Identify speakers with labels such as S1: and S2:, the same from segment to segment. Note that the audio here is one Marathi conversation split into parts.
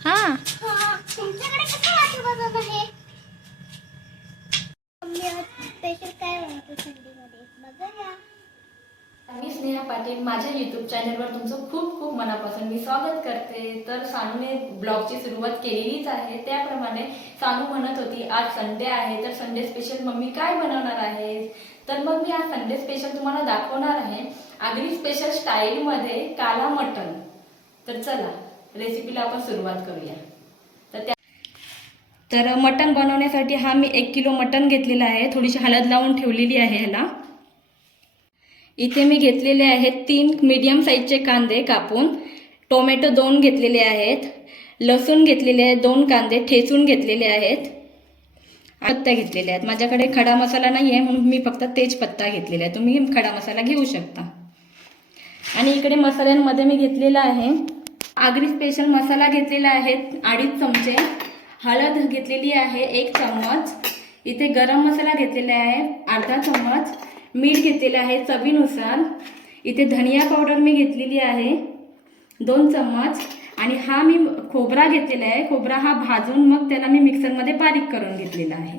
S1: हा.
S2: हा. तुमच्याकडे कसं वातावरण आहे मम्मी आज स्पेशल काय बनवते संडेमध्ये बघूया
S1: मी स्नेहा पाटील माझ्या युट्यूब चॅनलवर तुमचं खूप खूप मनापासून मी स्वागत करते. तर सानूने ब्लॉगची सुरुवात केलेलीच आहे. त्याप्रमाणे सानू म्हणत होती आज संडे आहे तर संडे स्पेशल मम्मी काय बनवणार आहे? तर मग मी आज संडे स्पेशल तुम्हाला दाखवणार आहे. आगरी स्पेशल स्टाईलमध्ये काला मटन तर चला रेसिपीला आपण सुरुवात करूया. तर त्या तर मटन बनवण्यासाठी हा मी एक किलो मटन घेतलेला आहे. थोडीशी हळद लावून ठेवलेली आहे ह्याला. इथे मी घेतलेले आहेत तीन मीडियम साईजचे कांदे कापून. टोमॅटो दोन घेतलेले आहेत. लसूण घेतलेले आहेत दोन कांदे. ठेचून घेतलेले आहेत. पत्ता घेतलेले आहेत. माझ्याकडे खडा मसाला नाही आहे म्हणून मी फक्त तेजपत्ता घेतलेला आहे. तुम्ही खडा मसाला घेऊ शकता. आणि इकडे मसाल्यांमध्ये मी घेतलेला आहे. आगरी स्पेशल मसाला घेतलेला आहे अडीच चमचे. हळद घेतलेली आहे एक चम्मच. इथे गरम मसाला घेतलेला आहे अर्धा चम्मच. मीठ घेतलेलं आहे चवीनुसार. इथे धनिया पावडर मी घेतलेली आहे दोन चम्मच. आणि हा मी खोबरा घेतलेला आहे. खोबरा हा भाजून मग त्याला मी मिक्सरमध्ये बारीक करून घेतलेला आहे.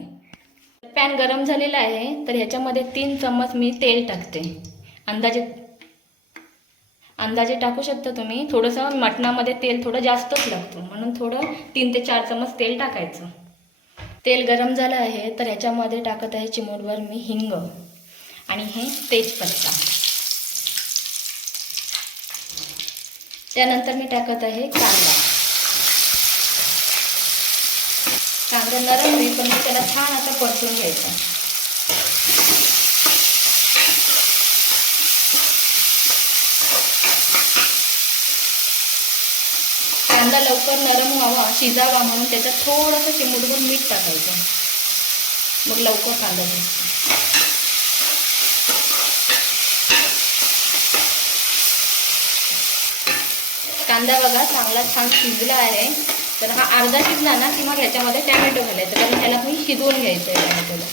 S1: पॅन गरम झालेला आहे तर ह्याच्यामध्ये तीन चम्मच मी तेल टाकते. अंदाजे अंदाजे टाकू शकता तुम्ही? थोडंसं मटणामध्ये तेल थोडं जास्तच लागतो. म्हणून थोडं तीन ते चार चम्मच तेल टाकायचं. तेल गरम झालं आहे तर ह्याच्यामध्ये टाकत आहे चिमूटभर मी हिंग. आणि हे तेजपत्ता त्यानंतर मी टाकत आहे कांदा. कांदा नरम होईल पण मी त्याला छान आता परतून घ्यायचा. कांदा लवकर नरम व्हावा शिजावा म्हणून त्याच्यात थोडंसं चिमूटभर मीठ टाकायचं. मग लवकर कांदा शिजतो. कांदा बघा चांगला छान शिजला आहे. तर हा अर्धा शिजला ना की मग ह्याच्यामध्ये टॅमॅटो घालायचं. कारण ह्याला मी शिजवून घ्यायचं आहे टॅमॅटोला.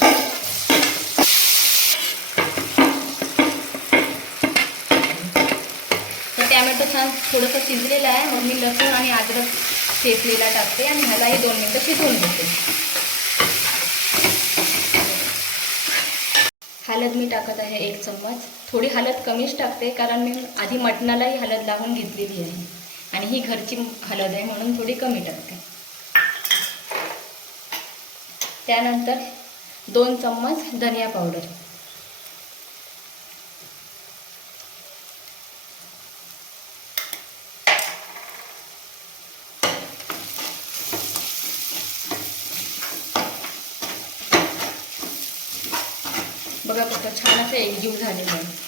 S1: तर टॅमॅटो छान थोडंसं शिजलेलं आहे. मग मी लसूण आणि अद्रक शेपलेला टाकते आणि ह्यालाही दोन मिनटं शिजवून घेते. हळद मी टाकत आहे एक चम्मच. थोडी हळद कमीच टाकते कारण मी आधी मटणालाही हळद लावून घेतलेली आहे. आणि ही घरची हळद आहे म्हणून थोडी कमी टाकते. त्यानंतर दोन चम्मच धनिया पावडर. बघा फक्त छान असं एकजीव झालेलं आहे.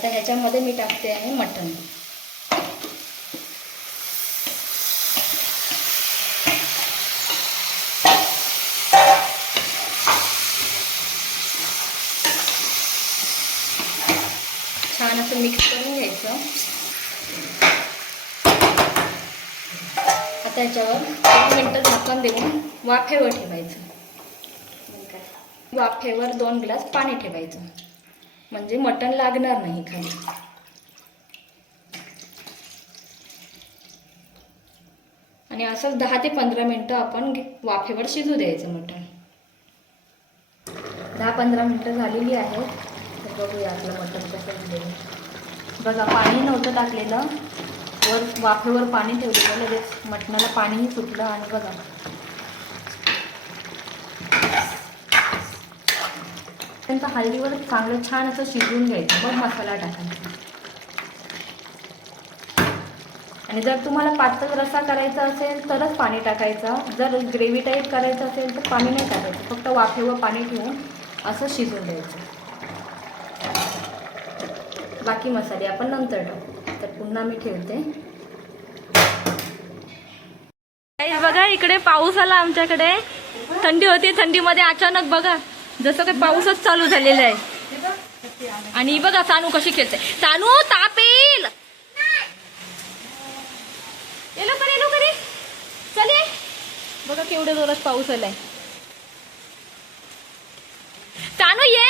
S1: आता ह्याच्यामध्ये मी टाकते आहे मटण. छान असं मिक्स करून घ्यायचं. आता याच्यावर एक मिनटं झाकण देऊन वाफेवर ठेवायचं. वाफेवर दोन ग्लास पाणी ठेवायचं. म्हणजे मटण लागणार नाही खाली. आणि असंच दहा ते पंधरा मिनटं आपण वाफेवर शिजू द्यायचं मटण. दहा पंधरा मिनटं झालेली आहेत. तर बघूया आपलं मटण कसं झालेलं बघा पाणी नव्हतं टाकलेलं. वर वाफेवर पाणी ठेवलेलं. लगेच मटणाला पाणीही सुटलं आणि बघा त्यांचं हल्दीवर चांगलं छान असं शिजवून घ्यायचं मग मसाला टाकायचा. आणि जर तुम्हाला पातळ रसा करायचा असेल तरच पाणी टाकायचं. जर ग्रेव्ही टाईप करायचं असेल तर पाणी नाही टाकायचं. फक्त वाफेवर पाणी ठेवून असं शिजवून द्यायचं बाकी मसाले आपण नंतर टाकू. तर पुन्हा मी ठेवते.
S3: बघा इकडे पाऊस आला आमच्याकडे. थंडी होती थंडीमध्ये अचानक बघा. जसं काही पाऊसच चालू झालेला आहे. आणि बघा चानू कशी खेळते. चानू ताप येईल चले बघा केवढ्या जोरात पाऊस आलाय. चानू ये.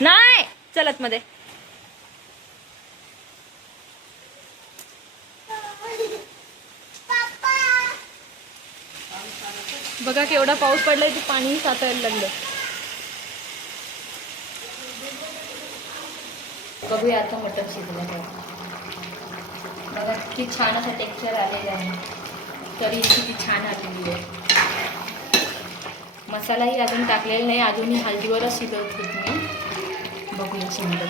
S3: नाही. चलत मध्ये. बघा केवढा पाऊस पडलाय ते पाणी साचायला लागलं.
S1: बघूया आता मटण शिजलं तर बघा किती छान असं टेक्स्चर आलेलं आहे. तरी किती छान आलेली आहे. मसालाही अजून टाकलेला नाही अजूनही हळदीवरच शिजवत होती मी. बघूया शिजलं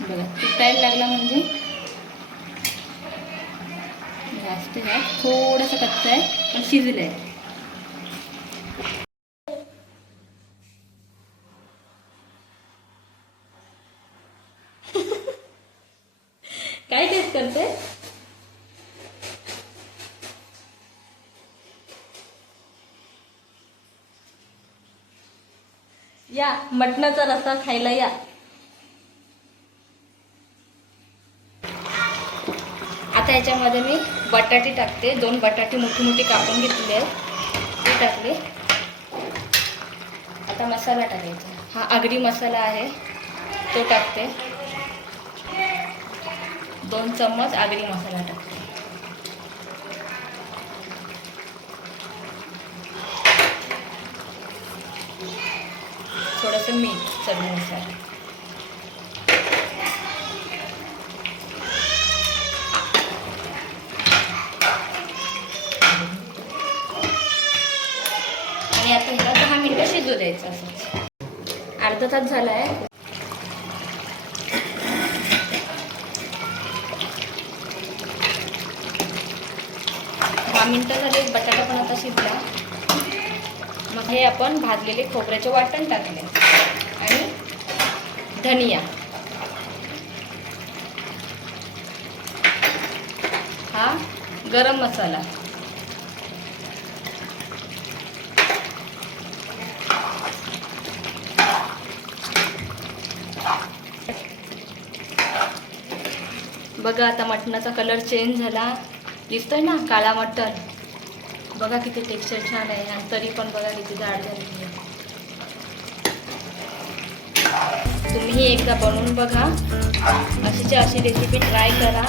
S1: बघा तुटायला लागला म्हणजे? जास्त आहे. थोडंसं कच्चा आहे पण शिजलं आहे
S3: काय टेस्ट करते? या मटणाचा रस्सा खायला या.
S1: आता याच्यामध्ये मी बटाटे टाकते. दोन बटाटे मोठी मोठी कापून घेतलेले आहेत. ते टाकले. आता मसाला टाकायचा. हा आगरी मसाला आहे. तो टाकते. दोन चम्मच आगरी मसाला टाकते. थोडंसं मीठ चवीनुसार आणि आता ह्याला दहा मिनिटं शिजू द्यायचं असं. अर्धा तास झाला आहे दहा मिनटं झाले बटाटा पण आता शिजला. मग हे आपण भाजलेले खोबऱ्याचे वाटण टाकले. आणि धनिया. हा गरम मसाला. बघा आता मटणाचा कलर चेंज झाला. दिसतोय ना काळा मटण. बघा किती टेक्स्चर छान आहे. आणि तरी पण बघा किती जाड झाली आहे. तुम्ही एकदा बनवून बघा. अशीच्या अशी रेसिपी ट्राय करा.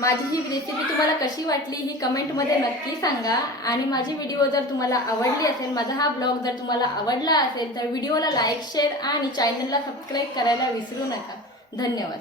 S1: माझी ही रेसिपी तुम्हाला कशी वाटली ही कमेंटमध्ये नक्की सांगा. आणि माझी व्हिडिओ जर तुम्हाला आवडली असेल माझा हा ब्लॉग जर तुम्हाला आवडला असेल तर व्हिडिओला लाईक शेअर आणि चॅनलला सबस्क्राईब करायला विसरू नका. धन्यवाद.